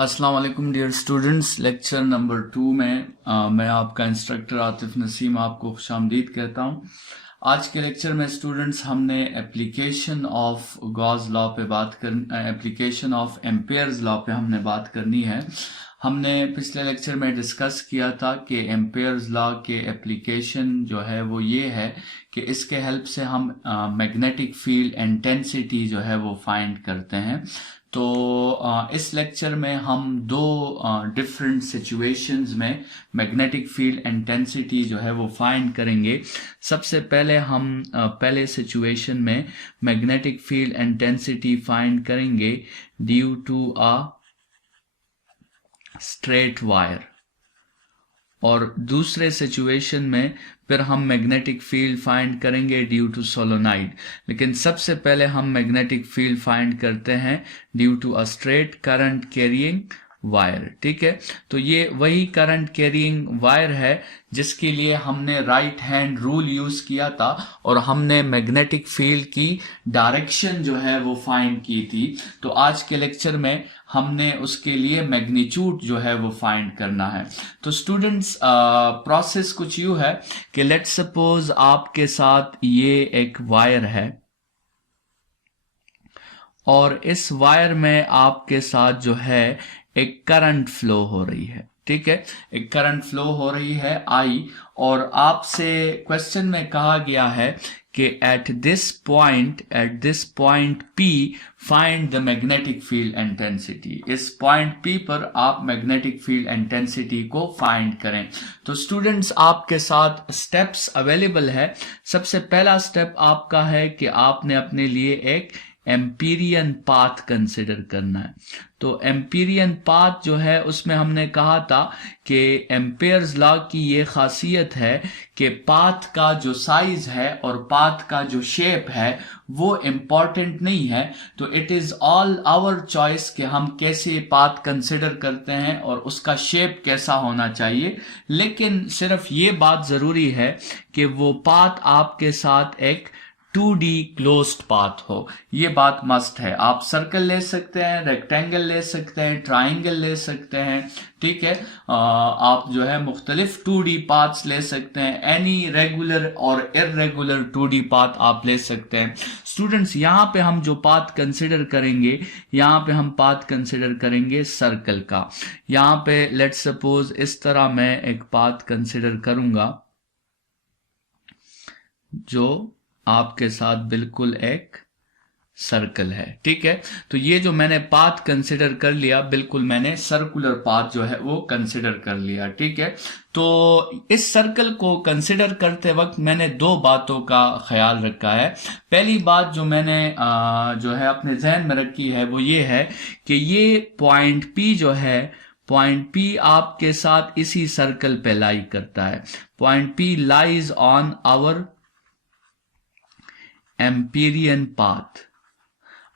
अस्सलाम वालेकुम dear students. Lecture number 2 में मैं आपका इंस्ट्रक्टर आतिफ नसीम आपको खुशामदीद कहता हूं। आज के लेक्चर में स्टूडेंट्स हमने एप्लीकेशन ऑफ गॉस लॉ पे एप्लीकेशन ऑफ एम्पेयर्स लॉ पे हमने बात करनी है। हमने पिछले लेक्चर में डिस्कस किया था कि एम्पेयर्स लॉ के एप्लीकेशन जो है वो ये है कि इसके हेल्प से हम मैग्नेटिक फील्ड इंटेंसिटी जो है वो फाइंड करते हैं। तो इस लेक्चर में हम दो डिफरेंट सिचुएशंस में मैग्नेटिक फील्ड इंटेंसिटी जो है वो फाइंड करेंगे। सबसे पहले हम पहले सिचुएशन में मैग्नेटिक फील्ड इंटेंसिटी फाइंड करेंगे due to a straight wire, और दूसरे सिचुएशन में फिर हम मैग्नेटिक फील्ड फाइंड करेंगे ड्यू टू सोलोनाइड। लेकिन सबसे पहले हम मैग्नेटिक फील्ड फाइंड करते हैं due to a straight current carrying wire. ठीक है, तो ये वही करंट कैरिंग वायर है जिसके लिए हमने राइट हैंड रूल यूज किया था और हमने मैग्नेटिक फील्ड की डायरेक्शन जो है वो फाइंड की थी। तो आज के लेक्चर में हमने उसके लिए मैग्नीट्यूड जो है वो फाइंड करना है। तो स्टूडेंट्स प्रोसेस कुछ यूं है कि लेट्स सपोज आपके साथ ये एक वायर है और इस वायर में आपके साथ जो है एक करंट फ्लो हो रही है। ठीक है, एक करंट फ्लो हो रही है आई, और आपसे क्वेश्चन में कहा गया है कि at this point P find the magnetic field intensity. इस पॉइंट P पर आप मैग्नेटिक फील्ड इंटेंसिटी को फाइंड करें। तो स्टूडेंट्स आपके साथ स्टेप्स अवेलेबल है। सबसे पहला स्टेप आपका है कि आपने अपने लिए एक एम्पीरियन पाथ कंसिडर करना है। तो एम्पीरियन पाथ जो है उसमें हमने कहा था कि एम्पेयर्स लॉ की ये खासियत है कि पाथ का जो साइज है और पाथ का जो शेप है वो इम्पॉर्टेंट नहीं है। तो it is all our choice कि हम कैसे पाथ कंसिडर करते हैं और उसका शेप कैसा होना चाहिए। लेकिन सिर्फ ये बात जरूरी है कि वो पाथ आपके साथ एक 2D क्लोज्ड पाथ हो। ये बात मस्ट है। आप सर्कल ले सकते हैं, रेक्टेंगल ले सकते हैं, ट्राइंगल ले सकते हैं। ठीक है, आप जो है मुख्तलिफ 2D पाथ्स ले सकते हैं। एनी रेगुलर और इर्रेगुलर 2D पाथ आप ले सकते हैं। स्टूडेंट्स यहाँ पे हम जो पाथ कंसिडर करेंगे, यहाँ पे हम पाथ कंसिडर करेंगे सर्कल का। यहाँ पे लेट्स सपोज इस तरह मैं एक पाथ कंसिडर करूंगा जो आपके साथ बिल्कुल एक सर्कल है। ठीक है, तो ये जो मैंने पाथ कंसिडर कर लिया, बिल्कुल मैंने सर्कुलर पाथ जो है वो कंसिडर कर लिया। ठीक है, तो इस सर्कल को कंसिडर करते वक्त मैंने दो बातों का ख्याल रखा है। पहली बात जो मैंने जो है अपने जहन में रखी है वो ये है कि ये पॉइंट P जो है, पॉइंट P आपके साथ इसी सर्कल पे लाई करता है। Point P lies on our Amperian path.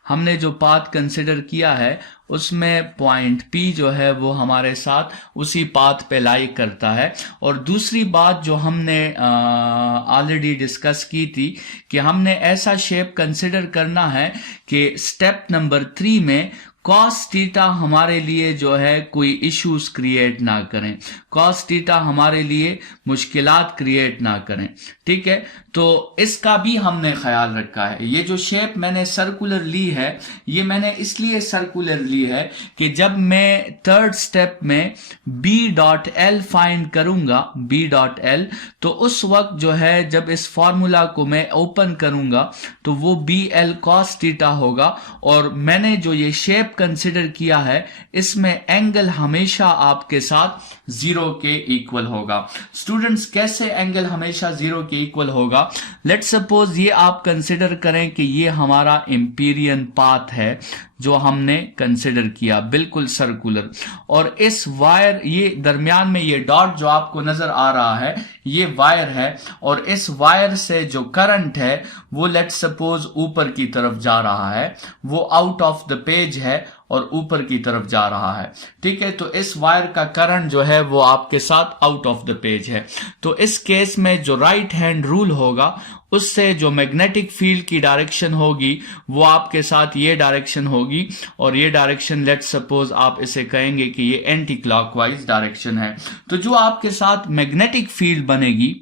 हमने जो पाथ कंसिडर किया है उसमें पॉइंट P जो है वो हमारे साथ उसी पाथ पे लाई करता है। और दूसरी बात जो हमने ऑलरेडी डिस्कस की थी कि हमने ऐसा शेप कंसिडर करना है कि स्टेप नंबर 3 में कॉस थीटा हमारे लिए जो है कोई इश्यूज क्रिएट ना करें, कॉस थीटा हमारे लिए मुश्किलात क्रिएट ना करें। ठीक है, तो इसका भी हमने ख्याल रखा है। ये जो शेप मैंने सर्कुलर ली है, ये मैंने इसलिए सर्कुलर ली है कि जब मैं थर्ड स्टेप में B.L फाइंड करूंगा, B.L, तो उस वक्त जो है जब इस फॉर्मूला को मैं ओपन करूंगा तो वो BL cos थीटा होगा। और मैंने जो ये शेप कंसिडर किया है इसमें एंगल हमेशा आपके साथ 0 के इक्वल होगा। स्टूडेंट्स, कैसे एंगल हमेशा 0 के इक्वल होगा? लेट्स सपोज ये आप कंसिडर करें कि ये हमारा एम्पीरियन पाथ है जो हमने कंसिडर किया, बिल्कुल सर्कुलर, और इस वायर, ये दरमियान में ये डॉट जो आपको नजर आ रहा है ये वायर है, और इस वायर से जो करंट है वो लेट्स सपोज ऊपर की तरफ जा रहा है, वो आउट ऑफ द पेज है। और ऊपर की तरफ जा रहा है, ठीक है। तो इस वायर का करंट जो है वो आपके साथ आउट ऑफ द पेज है। तो इस केस में जो राइट हैंड रूल होगा उससे जो मैग्नेटिक फील्ड की डायरेक्शन होगी वो आपके साथ ये डायरेक्शन होगी, और ये डायरेक्शन लेट्स सपोज आप इसे कहेंगे कि ये एंटी क्लॉकवाइज डायरेक्शन है। तो जो आपके साथ मैग्नेटिक फील्ड बनेगी,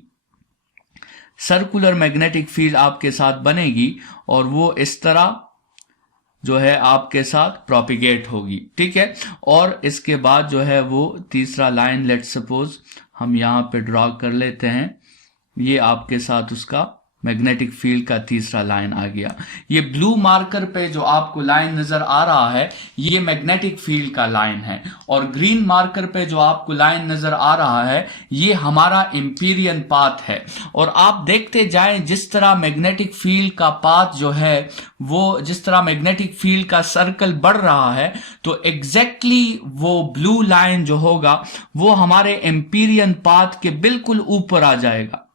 सर्कुलर मैग्नेटिक फील्ड आपके साथ बनेगी, और वो इस तरह जो है आपके साथ प्रोपिगेट होगी, ठीक है। और इसके बाद जो है वो तीसरा लाइन लेट्स सपोज हम यहां पे ड्रॉ कर लेते हैं, ये आपके साथ उसका मैग्नेटिक फील्ड का तीसरा लाइन आ गया। ये ब्लू मार्कर पे जो आपको लाइन नजर आ रहा है ये मैग्नेटिक फील्ड का लाइन है, और ग्रीन मार्कर पे जो आपको लाइन नजर आ रहा है ये हमारा एम्पीरियन पाथ है। और आप देखते जाएं जिस तरह मैग्नेटिक फील्ड का पाथ जो है वो, जिस तरह मैग्नेटिक फील्ड का सर्कल बढ़ रहा है, तो एग्जैक्टली वो ब्लू लाइन जो होगा वो हमारे एम्पीरियन पाथ के बिल्कुल ऊपर आ जाएगा।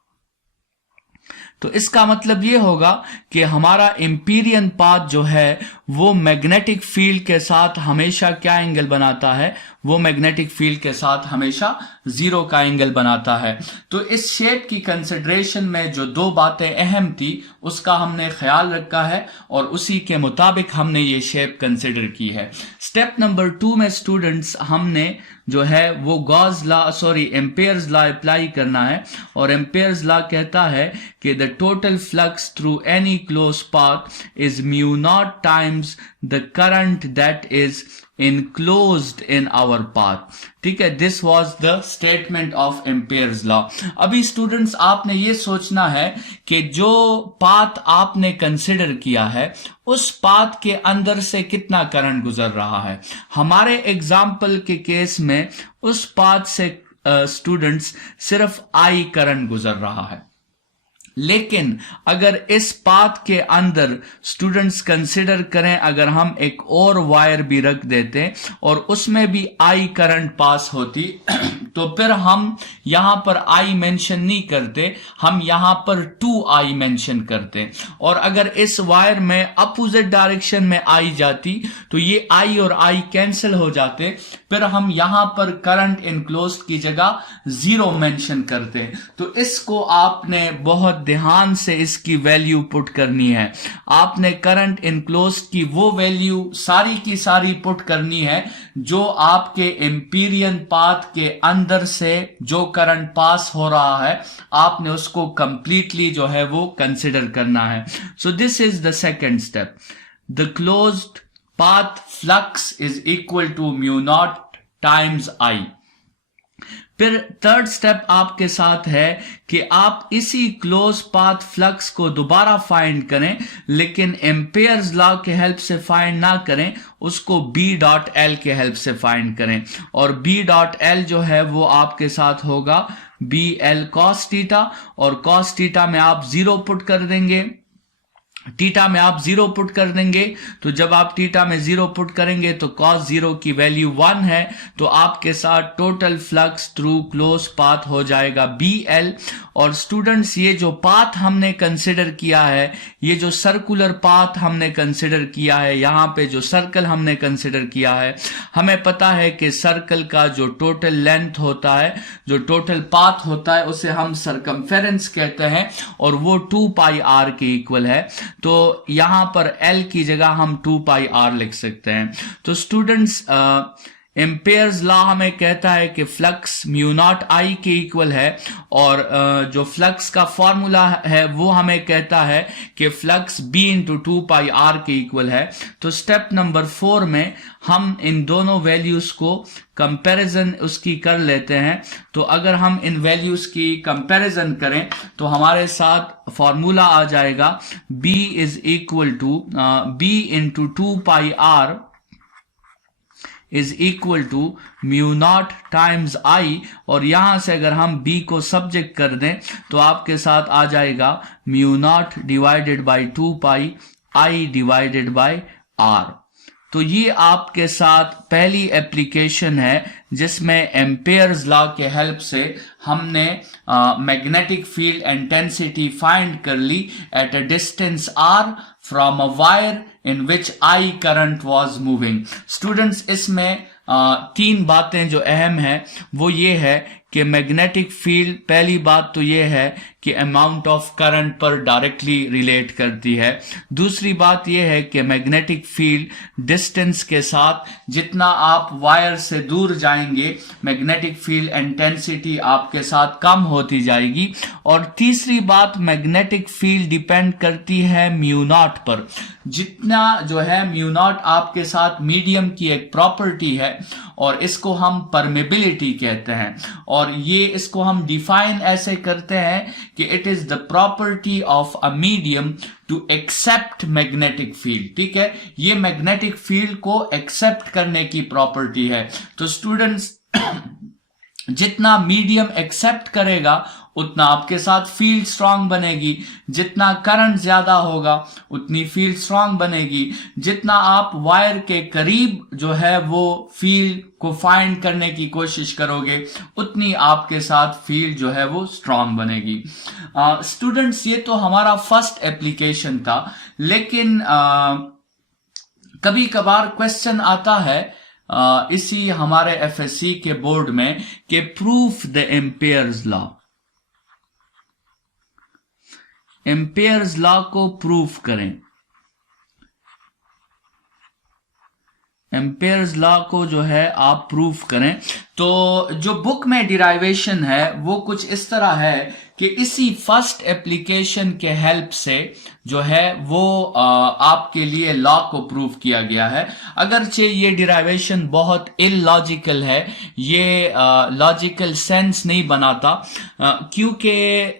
तो इसका मतलब ये होगा कि हमारा एम्पीरियन पाथ जो है वो मैग्नेटिक फील्ड के साथ हमेशा क्या एंगल बनाता है, वो मैग्नेटिक फील्ड के साथ हमेशा जीरो का एंगल बनाता है। तो इस शेप की कंसिडरेशन में जो दो बातें अहम थी उसका हमने ख्याल रखा है, और उसी के मुताबिक हमने ये शेप कंसिडर की है। स्टेप नंबर 2 में स्टूडेंट्स हमने जो है वो Gauss law Ampere's law apply करना है, और एम्पेयर्स लॉ कहता है कि the total flux through any close path is mu naught times the current that is enclosed in our path, ठीक है। This was the statement of Ampere's law. अभी students आपने ये सोचना है कि जो पाथ आपने कंसिडर किया है उस पाथ के अंदर से कितना करंट गुजर रहा है। हमारे एग्जाम्पल के केस में उस पाथ से स्टूडेंट्स सिर्फ I करंट गुजर रहा है, लेकिन अगर इस पाथ के अंदर स्टूडेंट्स कंसिडर करें, अगर हम एक और वायर भी रख देते और उसमें भी I करंट पास होती तो फिर हम यहां पर I मेंशन नहीं करते, हम यहां पर 2I मेंशन करते। और अगर इस वायर में अपोजिट डायरेक्शन में I जाती तो ये I और I कैंसिल हो जाते, फिर हम यहां पर करंट इनक्लोज्ड की जगह 0 मेंशन करते। तो इसको आपने बहुत ध्यान से इसकी वैल्यू पुट करनी है। आपने करंट इनक्लोज्ड की वो वैल्यू सारी की सारी पुट करनी है जो आपके एम्पीरियन पाथ के अंदर से जो करंट पास हो रहा है आपने उसको कंप्लीटली जो है वो कंसिडर करना है। So this is the second step. The closed path flux is equal to mu naught times I। फिर थर्ड स्टेप आपके साथ है कि आप इसी क्लोज पाथ फ्लक्स को दोबारा फाइंड करें, लेकिन एम्पेयर्स लॉ के हेल्प से फाइंड ना करें, उसको B.L के हेल्प से फाइंड करें। और B.L जो है वो आपके साथ होगा BL cos थीटा, और cos थीटा में आप 0 पुट कर देंगे, थीटा में आप 0 पुट कर देंगे। तो जब आप थीटा में 0 पुट करेंगे तो cos 0 की वैल्यू 1 है, तो आपके साथ total flux through close path हो जाएगा BL। और स्टूडेंट्स ये जो पाथ हमने कंसिडर किया है, ये जो सर्कुलर पाथ हमने कंसिडर किया है, यहाँ पे जो सर्कल हमने कंसिडर किया है, हमें पता है कि सर्कल का जो टोटल लेंथ होता है, जो टोटल पाथ होता है, उसे हम सरकमफेरेंस कहते हैं, और वो 2πr के इक्वल है। तो यहां पर L की जगह हम 2πr लिख सकते हैं। तो स्टूडेंट्स एम्पेयर्स लॉ हमें कहता है कि फ्लक्स म्यू नॉट I के इक्वल है, और जो फ्लक्स का फॉर्मूला है वो हमें कहता है कि फ्लक्स B इंटू 2πr के इक्वल है। तो स्टेप नंबर 4 में हम इन दोनों वैल्यूज को कंपैरिजन उसकी कर लेते हैं। तो अगर हम इन वैल्यूज की कंपैरिजन करें तो हमारे साथ फॉर्मूला आ जाएगा B is equal to B into 2πr is equal to mu naught times I, और यहां से अगर हम B को सब्जेक्ट कर दें तो आपके साथ आ जाएगा mu naught divided by 2π I divided by R। तो ये आपके साथ पहली एप्लीकेशन है जिसमें एम्पेयर्स लॉ के हेल्प से हमने मैग्नेटिक फील्ड इंटेंसिटी फाइंड कर ली at a distance r from a wire in which I current was moving. Students, इसमें तीन बातें जो अहम है वो ये है कि मैग्नेटिक फील्ड, पहली बात तो ये है कि अमाउंट ऑफ करंट पर डायरेक्टली रिलेट करती है। दूसरी बात ये है कि मैग्नेटिक फील्ड डिस्टेंस के साथ जितना आप वायर से दूर जाएंगे मैग्नेटिक फील्ड इंटेंसिटी आपके साथ कम होती जाएगी। और तीसरी बात, मैग्नेटिक फील्ड डिपेंड करती है म्यू नॉट पर। जितना जो है म्यू नॉट आपके साथ मीडियम की एक प्रॉपर्टी है और इसको हम परमेबिलिटी कहते हैं, और ये इसको हम डिफाइन ऐसे करते हैं कि it is the property of a medium to accept magnetic field. ठीक है, ये मैग्नेटिक फील्ड को एक्सेप्ट करने की प्रॉपर्टी है। तो स्टूडेंट्स, जितना मीडियम एक्सेप्ट करेगा उतना आपके साथ फील्ड स्ट्रांग बनेगी, जितना करंट ज्यादा होगा उतनी फील्ड स्ट्रांग बनेगी, जितना आप वायर के करीब जो है वो फील्ड को फाइंड करने की कोशिश करोगे उतनी आपके साथ फील्ड जो है वो स्ट्रांग बनेगी। स्टूडेंट्स, ये तो हमारा फर्स्ट एप्लीकेशन था, लेकिन कभी कभार क्वेश्चन आता है इसी हमारे एफएससी के बोर्ड में कि proof the Ampere's law. Ampere's law को प्रूफ करें। एम्पेयर्स लॉ को जो है आप प्रूफ करें। तो जो बुक में डिराइवेशन है वो कुछ इस तरह है कि इसी फर्स्ट एप्लीकेशन के हेल्प से जो है वो आपके लिए लॉ को प्रूव किया गया है। अगरचे ये डिराइवेशन बहुत इलॉजिकल है, ये लॉजिकल सेंस नहीं बनाता, क्योंकि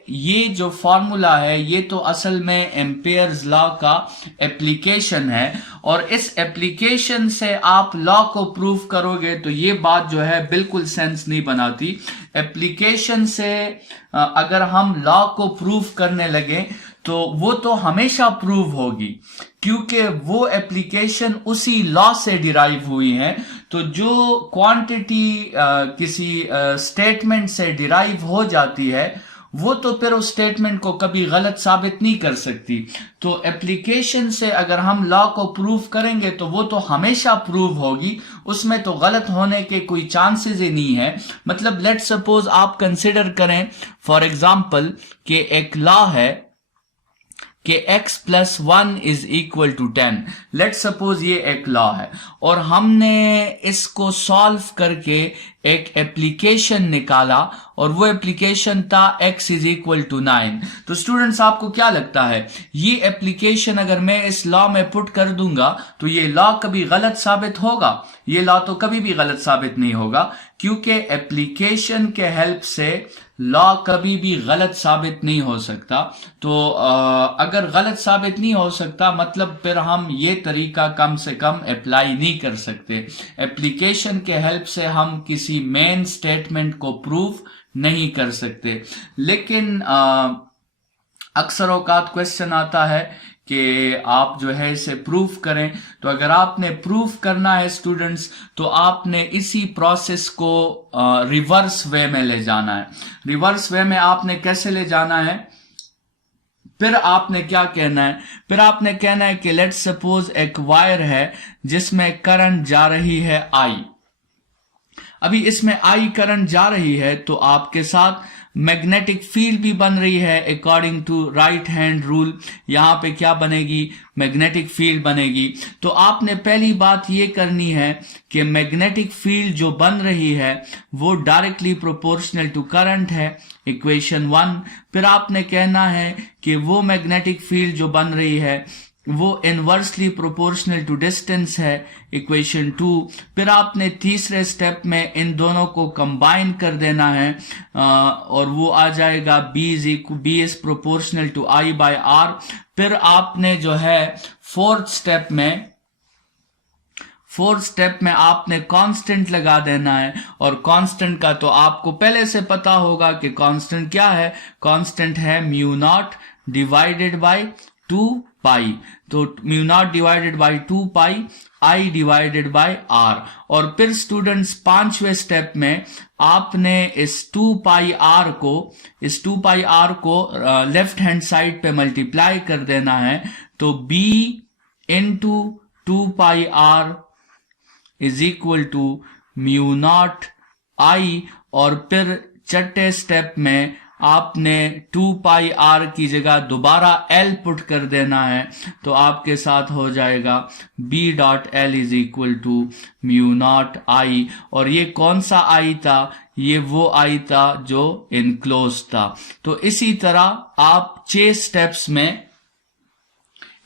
ये जो फॉर्मूला है ये तो असल में एम्पेयर्स लॉ का एप्लीकेशन है, और इस एप्लीकेशन से आप लॉ को प्रूव करोगे तो ये बात जो है बिल्कुल सेंस नहीं बनाती। एप्लीकेशन से अगर हम लॉ को प्रूव करने लगे तो वो तो हमेशा प्रूव होगी, क्योंकि वो एप्लीकेशन उसी लॉ से डिराइव हुई है। तो जो क्वांटिटी किसी स्टेटमेंट से डिराइव हो जाती है वो तो फिर उस स्टेटमेंट को कभी गलत साबित नहीं कर सकती। तो एप्लीकेशन से अगर हम लॉ को प्रूव करेंगे तो वो तो हमेशा प्रूव होगी, उसमें तो गलत होने के कोई चांसेस ही नहीं है। मतलब लेट सपोज आप कंसिडर करें फॉर एग्जांपल कि एक लॉ है कि x + 1 = 10। लेट सपोज ये एक लॉ है और हमने इसको सॉल्व करके एक एप्लीकेशन निकाला और वो एप्लीकेशन था x = 9। तो स्टूडेंट्स, आपको क्या लगता है ये एप्लीकेशन अगर मैं इस लॉ में पुट कर दूंगा तो ये लॉ कभी गलत साबित होगा? ये लॉ तो कभी भी गलत साबित नहीं होगा, क्योंकि एप्लीकेशन के हेल्प से लॉ कभी भी गलत साबित नहीं हो सकता। तो अगर गलत साबित नहीं हो सकता मतलब फिर हम ये तरीका कम से कम अप्लाई नहीं कर सकते। एप्लीकेशन के हेल्प से हम किसी मेन स्टेटमेंट को प्रूव नहीं कर सकते। लेकिन अक्सर औकात क्वेश्चन आता है कि आप जो है इसे प्रूफ करें। तो अगर आपने प्रूफ करना है स्टूडेंट्स तो आपने इसी प्रोसेस को रिवर्स वे में ले जाना है। रिवर्स वे में आपने कैसे ले जाना है? फिर आपने क्या कहना है? फिर आपने कहना है कि लेट्स सपोज एक वायर है जिसमें करंट जा रही है I। अभी इसमें I करंट जा रही है तो आपके साथ मैग्नेटिक फील्ड भी बन रही है according to right hand rule. यहां पे क्या बनेगी? मैग्नेटिक फील्ड बनेगी। तो आपने पहली बात ये करनी है कि मैग्नेटिक फील्ड जो बन रही है वो डायरेक्टली प्रोपोर्शनल टू करंट है, इक्वेशन 1। फिर आपने कहना है कि वो मैग्नेटिक फील्ड जो बन रही है वो इनवर्सली प्रोपोर्शनल टू डिस्टेंस है, इक्वेशन 2। फिर आपने तीसरे स्टेप में इन दोनों को कंबाइन कर देना है और वो आ जाएगा B is proportional to I/R। फिर आपने जो है फोर्थ स्टेप में आपने कांस्टेंट लगा देना है, और कांस्टेंट का तो आपको पहले से पता होगा कि कांस्टेंट क्या है। कांस्टेंट है μ0 / 2π पाई, तो mu naught divided by 2 pi I divided by R. और फिर स्टूडेंट्स 5वें स्टेप में आपने इस 2 पाई आर को लेफ्ट हैंड साइड पे मल्टीप्लाई कर देना है। तो b into 2 pi R is equal to mu naught I, और फिर छठे स्टेप में आपने 2 पाई आर की जगह दोबारा एल पुट कर देना है, तो आपके साथ हो जाएगा b dot L is equal to mu naught I. और ये कौन सा आई था? ये वो आई था जो इनक्लोज था। तो इसी तरह आप 6 स्टेप्स में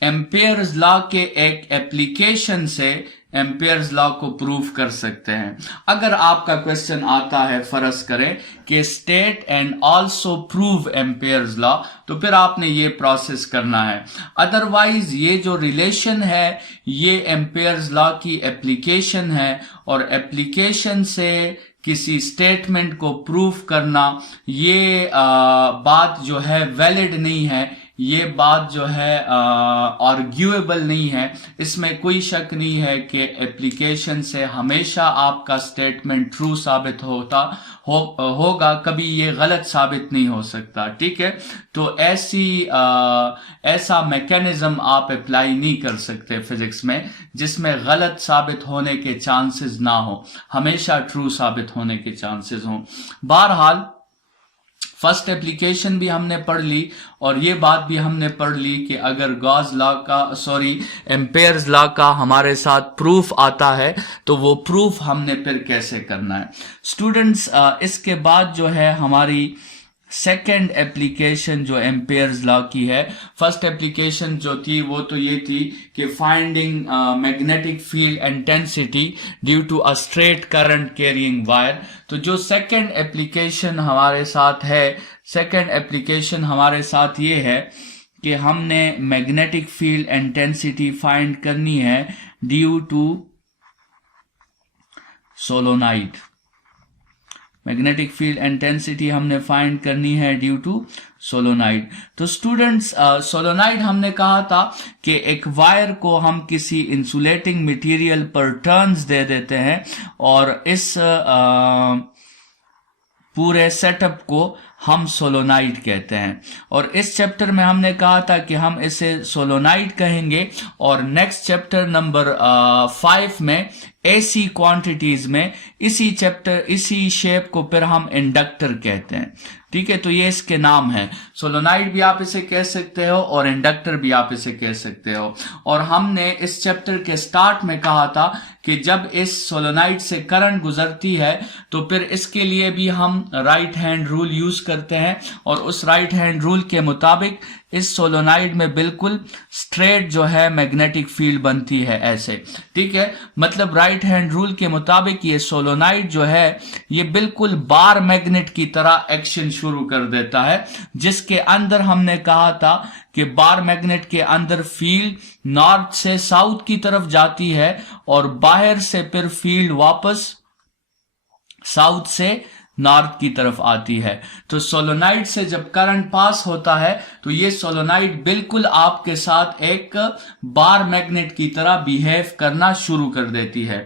एम्पियर्स लॉ के एक एप्लीकेशन से एम्पियर्स लॉ को प्रूव कर सकते हैं। अगर आपका क्वेश्चन आता है, फर्ज करें कि state and also prove Ampere's law, तो फिर आपने ये प्रोसेस करना है। अदरवाइज ये जो रिलेशन है ये एम्पियर्स लॉ की एप्लीकेशन है, और एप्लीकेशन से किसी स्टेटमेंट को प्रूव करना ये बात जो है वैलिड नहीं है, ये बात जो है आर्ग्यूएबल नहीं है। इसमें कोई शक नहीं है कि एप्लीकेशन से हमेशा आपका स्टेटमेंट ट्रू साबित होगा, कभी ये गलत साबित नहीं हो सकता। ठीक है, तो ऐसा मैकेनिज्म आप अप्लाई नहीं कर सकते फिजिक्स में जिसमें गलत साबित होने के चांसेस ना हो, हमेशा ट्रू साबित होने के चांसेस हो। बहरहाल फर्स्ट एप्लीकेशन भी हमने पढ़ ली, और ये बात भी हमने पढ़ ली कि अगर एम्पियर्स लॉ का हमारे साथ प्रूफ आता है तो वो प्रूफ हमने फिर कैसे करना है। स्टूडेंट्स, इसके बाद जो है हमारी सेकेंड एप्लीकेशन जो एम्पियर्स लॉ की है, फर्स्ट एप्लीकेशन जो थी वो तो ये थी कि finding magnetic field intensity due to a straight current carrying wire. तो जो सेकेंड एप्लीकेशन हमारे साथ है, सेकेंड एप्लीकेशन हमारे साथ ये है कि हमने मैग्नेटिक फील्ड इंटेंसिटी फाइंड करनी है due to solenoid. Magnetic field intensity हमने फाइंड करनी है ड्यू टू सोलोनाइड। तो स्टूडेंट्स, सोलोनाइड हमने कहा था कि एक वायर को हम किसी इंसुलेटिंग मटेरियल पर टर्न्स दे देते हैं, और इस पूरे सेटअप को हम सोलोनाइड कहते हैं। और इस चैप्टर में हमने कहा था कि हम इसे सोलोनाइड कहेंगे, और नेक्स्ट चैप्टर नंबर 5 में एसी क्वांटिटीज में इसी शेप को फिर हम इंडक्टर कहते हैं। ठीक है, तो ये इसके नाम है। सोलोनाइड भी आप इसे कह सकते हो और इंडक्टर भी आप इसे कह सकते हो। और हमने इस चैप्टर के स्टार्ट में कहा था कि जब इस सोलोनाइड से करंट गुजरती है तो फिर इसके लिए भी हम राइट हैंड रूल यूज करते हैं, और उस राइट हैंड रूल के मुताबिक इस सोलोनाइड में बिल्कुल स्ट्रेट जो है मैग्नेटिक फील्ड बनती है ऐसे। ठीक है, मतलब राइट हैंड रूल के मुताबिक ये सोलोनाइड जो है ये बिल्कुल बार मैग्नेट की तरह एक्शन शुरू कर देता है, जिसके अंदर हमने कहा था कि बार मैग्नेट के अंदर फील्ड नॉर्थ से साउथ की तरफ जाती है, और बाहर से फिर फील्ड वापस साउथ से नॉर्थ की तरफ आती है। तो सोलोनाइड से जब करंट पास होता है तो ये सोलोनाइड बिल्कुल आपके साथ एक बार मैग्नेट की तरह बिहेव करना शुरू कर देती है।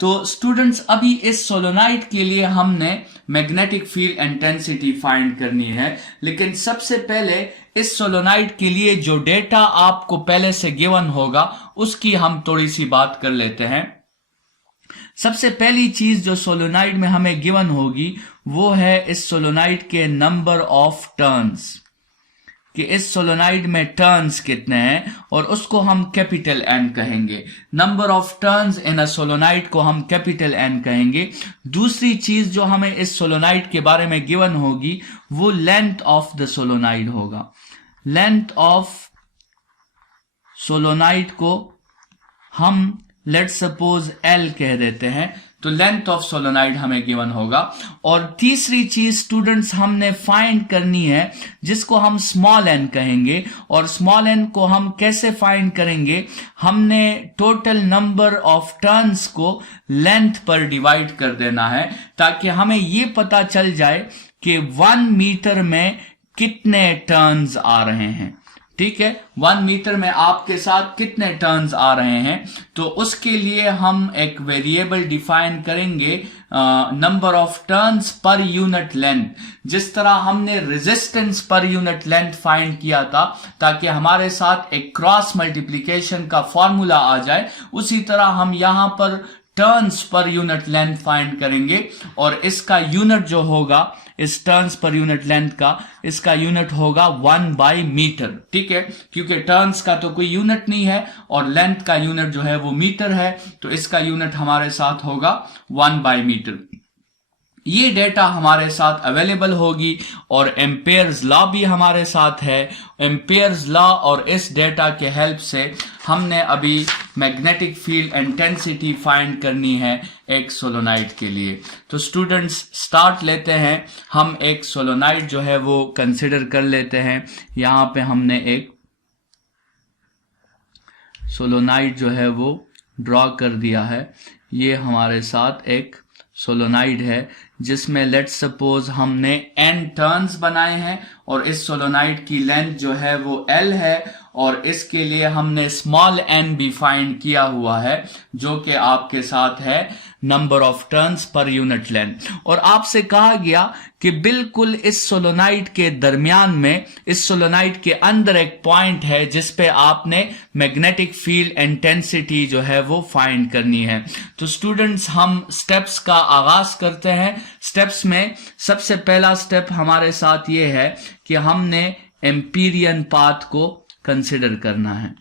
तो स्टूडेंट्स, अभी इस सोलोनाइड के लिए हमने मैग्नेटिक फील्ड इंटेंसिटी फाइंड करनी है, लेकिन सबसे पहले इस सोलोनाइड के लिए जो डेटा आपको पहले से गिवन होगा उसकी हम थोड़ी सी बात कर लेते हैं। सबसे पहली चीज जो सोलोनाइड में हमें गिवन होगी वो है इस सोलोनाइड के नंबर ऑफ टर्न्स, कि इस सोलोनाइड में टर्न्स कितने हैं, और उसको हम कैपिटल एन कहेंगे। Number of turns in a solenoid को हम कैपिटल एन कहेंगे। दूसरी चीज जो हमें इस सोलोनाइड के बारे में गिवन होगी वो लेंथ ऑफ द सोलोनाइड होगा। लेंथ ऑफ सोलोनाइड को हम लेट्स सपोज एल कह देते हैं, तो लेंथ ऑफ सोलोनाइड हमें गिवन होगा। और तीसरी चीज स्टूडेंट्स हमने फाइंड करनी है जिसको हम स्मॉल एन कहेंगे, और स्मॉल एन को हम कैसे फाइंड करेंगे, हमने टोटल नंबर ऑफ टर्न्स को लेंथ पर डिवाइड कर देना है, ताकि हमें ये पता चल जाए कि 1 मीटर में कितने टर्न्स आ रहे हैं। ठीक है। 1 मीटर में आपके साथ कितने टर्न्स आ रहे हैं, तो उसके लिए हम एक वेरिएबल डिफाइन करेंगे number of turns per unit length. जिस तरह हमने resistance per unit length find किया था ताकि हमारे साथ एक क्रॉस मल्टीप्लिकेशन का फॉर्मूला आ जाए, उसी तरह हम यहां पर turns per unit length find करेंगे और इसका यूनिट जो होगा, इस टर्न्स पर यूनिट लेंथ का, इसका यूनिट होगा 1/मीटर। ठीक है, क्योंकि टर्न्स का तो कोई यूनिट नहीं है और लेंथ का यूनिट जो है वो मीटर है, तो इसका यूनिट हमारे साथ होगा 1/मीटर। ये डेटा हमारे साथ अवेलेबल होगी और एम्पेयर्स लॉ भी हमारे साथ है। एम्पेयर्स लॉ और इस डेटा के हेल्प से हमने अभी मैग्नेटिक फील्ड इंटेंसिटी फाइंड करनी है एक सोलोनाइड के लिए। तो स्टूडेंट्स स्टार्ट लेते हैं। हम एक सोलोनाइड जो है वो कंसिडर कर लेते हैं। यहां पे हमने एक सोलोनाइड जो है वो ड्रॉ कर दिया है। ये हमारे साथ एक सोलोनाइड है जिसमें लेट्स सपोज हमने n टर्न्स बनाए हैं और इस सोलोनाइड की लेंथ जो है वो L है और इसके लिए हमने स्मॉल n भी फाइंड किया हुआ है जो कि आपके साथ है number of turns per unit length. और आपसे कहा गया कि बिल्कुल इस सोलोनाइड के दरमियान में, इस सोलोनाइड के अंदर एक पॉइंट है जिस पे आपने मैग्नेटिक फील्ड इंटेंसिटी जो है वो फाइंड करनी है। तो स्टूडेंट्स हम स्टेप्स का आगाज करते हैं। स्टेप्स में सबसे पहला स्टेप हमारे साथ ये है कि हमने एम्पीरियन पाथ को कंसिडर करना है।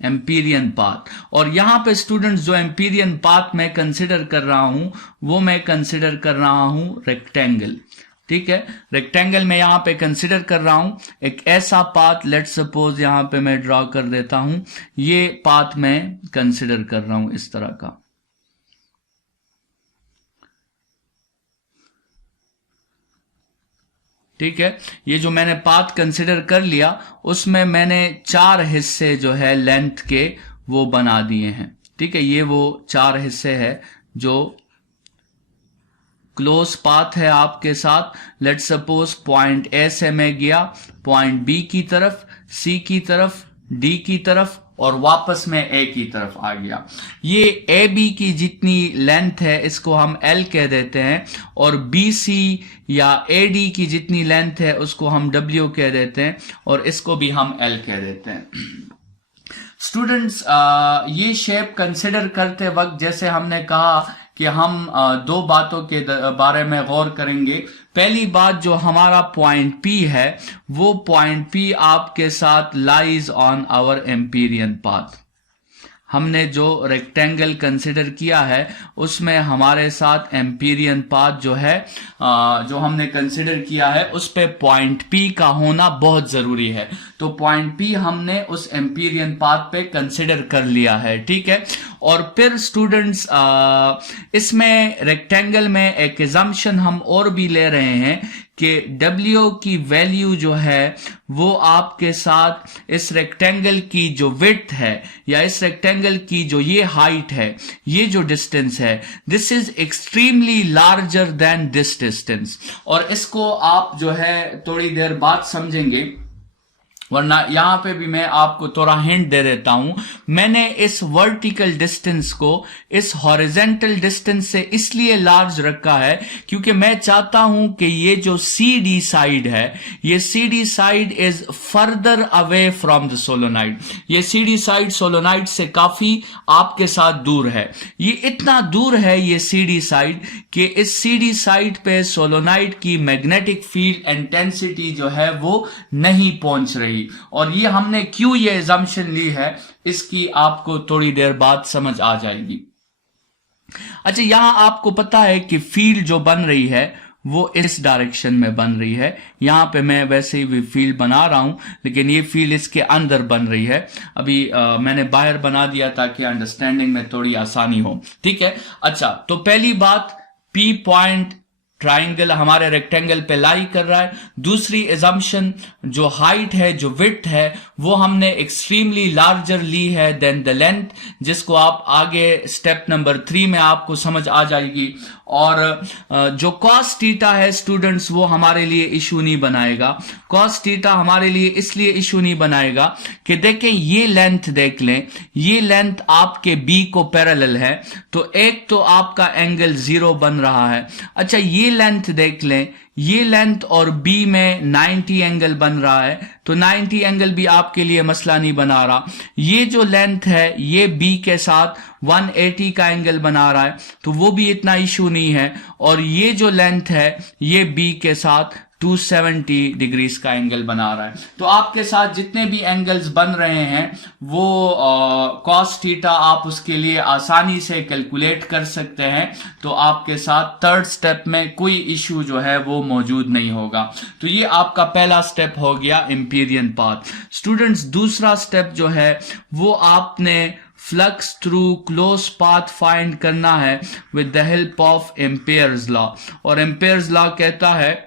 एम्पीरियन पाथ, और यहां पे स्टूडेंट्स जो एम्पीरियन पाथ मैं कंसिडर कर रहा हूं वो मैं कंसिडर कर रहा हूं रेक्टेंगल। ठीक है, रेक्टेंगल में यहां पे कंसिडर कर रहा हूं एक ऐसा पाथ, लेट्स सपोज यहां पे मैं ड्रॉ कर देता हूं। ये पाथ मैं कंसिडर कर रहा हूं इस तरह का। ठीक है, ये जो मैंने पाथ कंसिडर कर लिया उसमें मैंने 4 हिस्से जो है लेंथ के वो बना दिए हैं। ठीक है, ये वो 4 हिस्से हैं जो क्लोज पाथ है आपके साथ। लेट्स सपोज पॉइंट ए से मैं गया पॉइंट बी की तरफ, सी की तरफ, डी की तरफ और वापस में ए की तरफ आ गया। ये ए बी की जितनी लेंथ है इसको हम एल कह देते हैं और बी सी या ए डी की जितनी लेंथ है उसको हम डब्ल्यू कह देते हैं और इसको भी हम एल कह देते हैं। स्टूडेंट्स ये शेप कंसिडर करते वक्त जैसे हमने कहा कि हम 2 बातों के बारे में गौर करेंगे। पहली बात, जो हमारा पॉइंट P है वो पॉइंट P आपके साथ lies on our Amperian path. हमने जो रेक्टेंगल कंसिडर किया है उसमें हमारे साथ एम्पीरियन पाथ जो है जो हमने कंसिडर किया है उस पे पॉइंट P का होना बहुत जरूरी है। तो पॉइंट P हमने उस एम्पीरियन पाथ पे कंसिडर कर लिया है। ठीक है, और फिर स्टूडेंट्स इसमें रेक्टेंगल में एक एजम्पशन हम और भी ले रहे हैं कि W की वैल्यू जो है वो आपके साथ इस रेक्टेंगल की जो विड्थ है या इस रेक्टेंगल की जो ये हाइट है, ये जो डिस्टेंस है, this is extremely larger than this distance. और इसको आप जो है थोड़ी देर बाद समझेंगे, वरना यहां पे भी मैं आपको थोड़ा हिंट दे देता हूं। मैंने इस वर्टिकल डिस्टेंस को इस हॉरिजेंटल डिस्टेंस से इसलिए लार्ज रखा है क्योंकि मैं चाहता हूं कि ये जो CD साइड है, ये CD side is further away from the solenoid. ये CD साइड सोलोनाइड से काफी आपके साथ दूर है। ये इतना दूर है ये CD साइड कि इस CD साइड पे सोलोनाइड की मैग्नेटिक फील्ड इंटेंसिटी जो है वो नहीं पहुंच रही। और ये हमने क्यों ये assumption ली है इसकी आपको थोड़ी देर बाद समझ आ जाएगी। अच्छा, यहां आपको पता है कि फील्ड जो बन रही है वो इस डायरेक्शन में बन रही है। यहां पे मैं वैसे ही भी फील्ड बना रहा हूं लेकिन ये फील्ड इसके अंदर बन रही है। अभी मैंने बाहर बना दिया ताकि अंडरस्टैंडिंग में थोड़ी आसानी हो। ठीक है, अच्छा, तो पहली बात P पॉइंट ट्राइंगल हमारे रेक्टेंगल पे लाई कर रहा है। दूसरी एजम्पशन जो हाइट है, जो विड्थ है, वो हमने एक्सट्रीमली लार्जर ली है देन द लेंथ, जिसको आप आगे स्टेप नंबर 3 में आपको समझ आ जाएगी। और जो कॉस थीटा है स्टूडेंट्स, वो हमारे लिए इशू नहीं बनाएगा। कॉस थीटा हमारे लिए इसलिए इशू नहीं बनाएगा कि देखें ये लेंथ देख लें, ये लेंथ आपके बी को पैरेलल है, तो एक तो आपका एंगल 0 बन रहा है। अच्छा ये लेंथ देख लें, ये लेंथ और बी में 90 एंगल बन रहा है, तो 90 एंगल भी आपके लिए मसला नहीं बना रहा। ये जो लेंथ है ये बी के साथ 180 का एंगल बना रहा है, तो वो भी इतना इशू नहीं है। और ये जो लेंथ है ये बी के साथ 270 डिग्रीज का एंगल बना रहा है। तो आपके साथ जितने भी एंगल्स बन रहे हैं वो कॉस थीटा आप उसके लिए आसानी से कैलकुलेट कर सकते हैं। तो आपके साथ थर्ड स्टेप में कोई इशू जो है वो मौजूद नहीं होगा। तो ये आपका पहला स्टेप हो गया एम्पीरियन पाथ। स्टूडेंट्स दूसरा स्टेप जो है वो आपने flux through close path find करना है with the help of Ampere's law. और एम्पेयर्स लॉ कहता है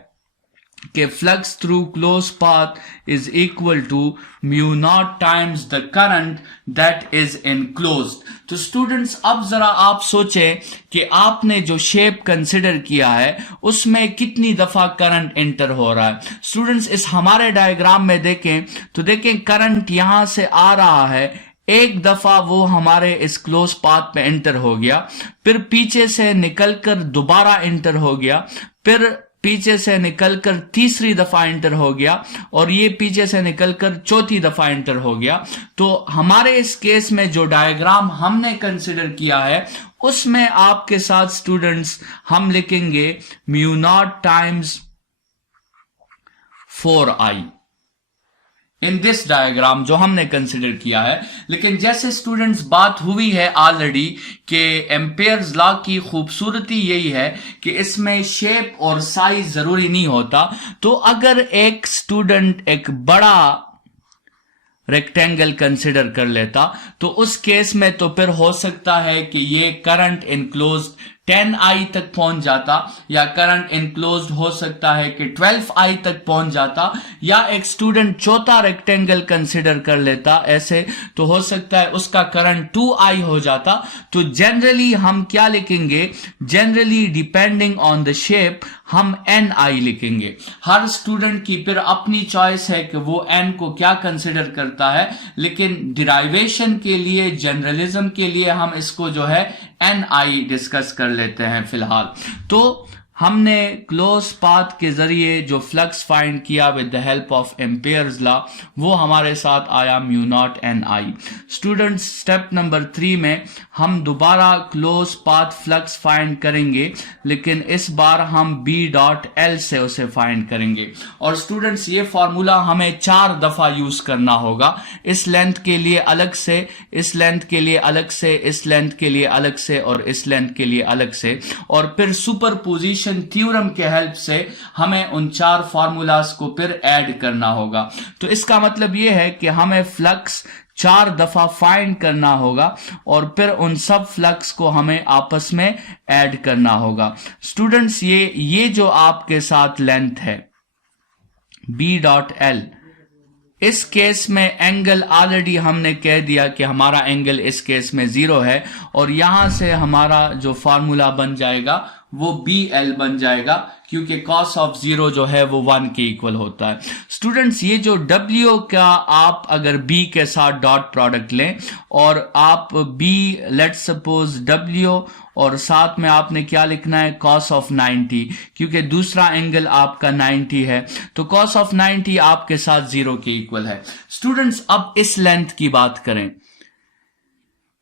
कि flux through close path is equal to mu naught times the current that is enclosed. तो स्टूडेंट्स अब जरा आप सोचें कि आपने जो शेप कंसिडर किया है उसमें कितनी दफा करंट एंटर हो रहा है। स्टूडेंट्स इस हमारे डायग्राम में देखें तो देखें करंट यहां से आ रहा है, एक दफा वो हमारे इस क्लोज पाथ पे एंटर हो गया, फिर पीछे से निकलकर दोबारा एंटर हो गया, फिर पीछे से निकलकर तीसरी दफा एंटर हो गया, और ये पीछे से निकलकर चौथी दफा एंटर हो गया। तो हमारे इस केस में जो डायग्राम हमने कंसिडर किया है उसमें आपके साथ स्टूडेंट्स हम लिखेंगे mu naught times 4i in this diagram जो हमने कंसिडर किया है। लेकिन जैसे स्टूडेंट्स बात हुई है ऑलरेडी कि एम्पेयर्स लॉ की खूबसूरती यही है कि इसमें शेप और साइज जरूरी नहीं होता। तो अगर एक स्टूडेंट एक बड़ा रेक्टेंगल कंसिडर कर लेता तो उस केस में तो फिर हो सकता है कि ये करंट इनक्लोज्ड 10i तक पहुंच जाता, या करंट इनक्लोज्ड हो सकता है कि 12i तक पहुंच जाता, या एक स्टूडेंट चौथा रेक्टेंगल कंसिडर कर लेता ऐसे, तो हो सकता है उसका करंट 2i हो जाता। तो जनरली हम क्या लिखेंगे, generally depending on the shape हम ni लिखेंगे। हर स्टूडेंट की फिर अपनी चॉइस है कि वो n को क्या कंसिडर करता है, लेकिन डिराइवेशन के लिए, जनरलिज्म के लिए हम इसको जो है ni डिस्कस कर लेते हैं फिलहाल। तो हमने क्लोज पाथ के जरिए जो फ्लक्स फाइंड किया with the help of Ampere's law, वो हमारे साथ आया mu naught ni। Students step number 3 में हम दोबारा क्लोज पाथ फ्लक्स फाइंड करेंगे, लेकिन इस बार हम b डॉट l से उसे फाइंड करेंगे। और स्टूडेंट्स ये फॉर्मूला हमें 4 दफा यूज करना होगा, इस लेंथ के लिए अलग से, इस लेंथ के लिए अलग से, इस लेंथ के लिए अलग से, और इस लेंथ के लिए अलग से। और फिर सुपरपोजिशन थ्योरम के हेल्प से हमें उन 4 फार्मूलाज को फिर ऐड करना होगा। तो इसका मतलब यह है कि हमें फ्लक्स 4 दफा फाइंड करना होगा और फिर उन सब फ्लक्स को हमें आपस में ऐड करना होगा। स्टूडेंट्स ये जो आपके साथ लेंथ है b डॉट l, इस केस में एंगल ऑलरेडी हमने कह दिया कि हमारा एंगल इस केस में 0 है, और यहां से हमारा जो फार्मूला बन जाएगा वो BL बन जाएगा, क्योंकि cos ऑफ 0 जो है वो 1 के इक्वल होता है। स्टूडेंट्स ये जो W का आप अगर B के साथ डॉट प्रोडक्ट लें और आप B लेट्स सपोज W और साथ में आपने क्या लिखना है cos ऑफ 90, क्योंकि दूसरा एंगल आपका 90 है, तो cos ऑफ 90 आपके साथ 0 के इक्वल है। स्टूडेंट्स अब इस लेंथ की बात करें,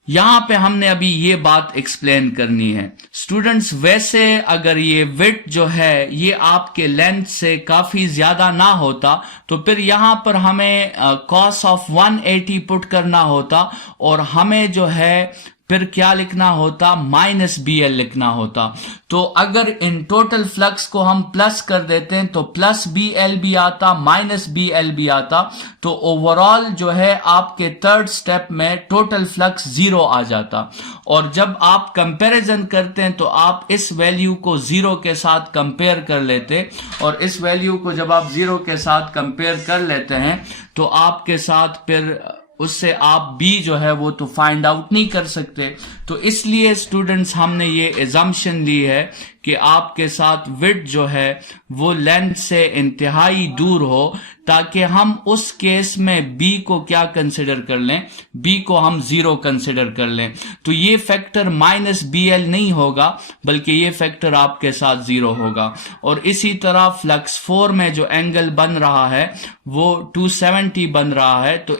यहां पे हमने अभी ये बात एक्सप्लेन करनी है। स्टूडेंट्स वैसे अगर ये विड्थ जो है ये आपके लेंथ से काफी ज्यादा ना होता तो फिर यहां पर हमें cos ऑफ 180 पुट करना होता, और हमें जो है फिर क्या लिखना होता, माइनस BL लिखना होता। तो अगर इन टोटल फ्लक्स को हम प्लस कर देते हैं तो प्लस BL भी आता, माइनस BL भी आता, तो ओवरऑल जो है आपके थर्ड स्टेप में टोटल फ्लक्स 0 आ जाता। और जब आप कंपैरिजन करते हैं तो आप इस वैल्यू को 0 के साथ कंपेयर कर लेते, और इस वैल्यू को जब आप 0 के साथ कंपेयर कर लेते हैं तो आपके साथ फिर उससे आप B जो है वो तो फाइंड आउट नहीं कर सकते। तो इसलिए स्टूडेंट्स हमने ये एजम्पशन ली है कि आपके साथ विड्थ जो है वो लेंथ से इंतहाई दूर हो, ताकि हम उस केस में B को क्या कंसिडर कर लें, B को हम 0 कंसिडर कर लें। तो ये फैक्टर माइनस BL नहीं होगा, बल्कि ये फैक्टर आपके साथ 0 होगा। और इसी तरह फ्लक्स 4 में जो एंगल बन रहा है वो 270 बन रहा है, तो